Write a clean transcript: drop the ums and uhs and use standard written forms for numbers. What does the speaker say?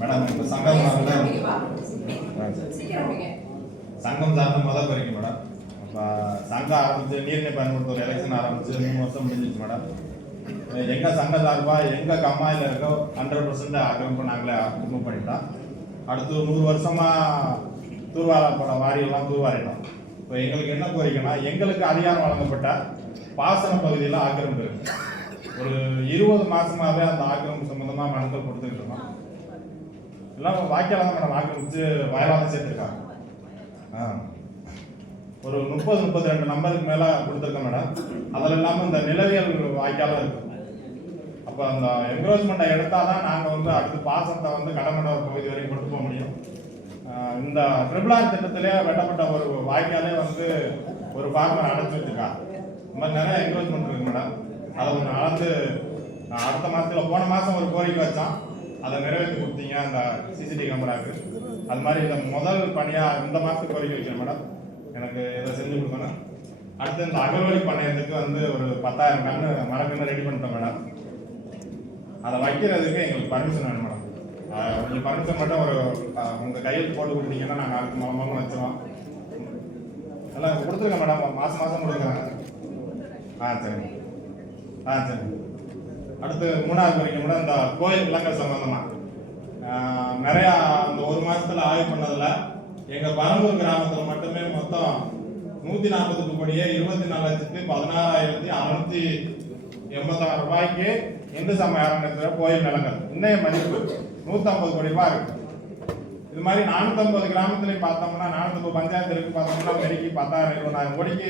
Madam இப்போ சங்கம் சார்ந்த முதல் வரைக்கும் மேடம் இப்போ சங்கம் ஆரம்பிச்சு நீர்நிலை பயன்படுத்த ஒரு எலெக்ஷன் ஆரம்பிச்சு 3 வருஷம் முடிஞ்சிச்சு மேடம். எங்கள் சங்க சார்பாக எங்கள் கம்மாயில் இருக்க 100% ஆக்கிரமிப்பு நாங்களே ரிமூவ் பண்ணிட்டோம். அடுத்து 100 வருஷமாக தூர்வாரப்பட வாரியெல்லாம் தூர்வாரிட்டோம். இப்போ எங்களுக்கு என்ன கோரிக்கைன்னா, எங்களுக்கு அதிகாரம் வழங்கப்பட்ட பாசன பகுதியில் ஆக்கிரமிப்பு இருக்கு. ஒரு 20 மாசமாகவே அந்த ஆக்கிரமிப்பு சம்பந்தமாக மனுக்கள் கொடுத்துக்கிட்டு இருக்கோம். எல்லாம் வாய்க்கால தான் மேடம் ஆக்கிரமிச்சு வயலாக சேர்த்துருக்காங்க. ஒரு 30-32 நம்பருக்கு மேலே கொடுத்துருக்கேன் மேடம். அதில் இல்லாமல் இந்த நிலவியல் வாய்க்காலும் இருக்கு. அப்போ அந்த என்க்ரோச்மெண்ட்டை எடுத்தால் தான் நாங்கள் வந்து அடுத்து பாசனத்தை வந்து கடமண்டவர் பகுதி வரைக்கும் கொண்டு போக முடியும். இந்த ட்ரிபிளார் திட்டத்திலே வெட்டப்பட்ட ஒரு வாய்க்காலே வந்து ஒரு ஃபார்மர் அடைச்சி வச்சிருக்காங்க. இந்த மாதிரி நிறைய என்க்ரோச்மெண்ட் இருக்கு மேடம். அதை ஒன்று அளந்து அடுத்த மாதத்தில் போன மாதம் ஒரு கோரிக்கை வச்சோம், அதை நிறைவேற்றி கொடுத்தீங்க அந்த சிசிடிவி கேமராவுக்கு. அது மாதிரி இந்த முதல் பணியாக இந்த மாதத்துக்கு கோரிக்கை வைக்கிறேன் மேடம், எனக்கு இதை செஞ்சு கொடுக்கணும். அடுத்து இந்த அகல்வழி பண்ணையத்துக்கு வந்து ஒரு 10,000 கன்று மரக்கன்று ரெடி பண்ணிட்டோம் மேடம். அதை வைக்கிறதுக்கு எங்களுக்கு பர்மிஷன் வேணும் மேடம். கொஞ்சம் பர்மிஷன் மட்டும் ஒரு உங்கள் கையில் போட்டு கொடுத்தீங்கன்னா நாங்கள் அடுத்த மாதம் வச்சுருவோம். எல்லாம் கொடுத்துருங்க மேடம், மாதம் கொடுக்குறாங்க. சரிங்க. சரி. அடுத்து 3வது கோரிக்கை மேடம், இந்த கோயில் விலங்கல் சம்பந்தமா நிறையா அந்த 1 மாசத்துல ஆய்வு பண்ணதுல எங்க பரம்பூர் கிராமத்துல மட்டுமே மொத்தம் 140 கோடியே 24,16,686 ரூபாய்க்கு இந்து சமய அறநிலையத்துல கோயில் நிலங்கள் இன்னைய மதிப்பு 150 கோடி ரூபாய் இருக்கு. இது மாதிரி 450 கிராமத்துலையும் பார்த்தோம்னா 450 பஞ்சாயத்து இருக்கு பார்த்தோம்னா நெருக்கி 10,000-20,000 கோடிக்கு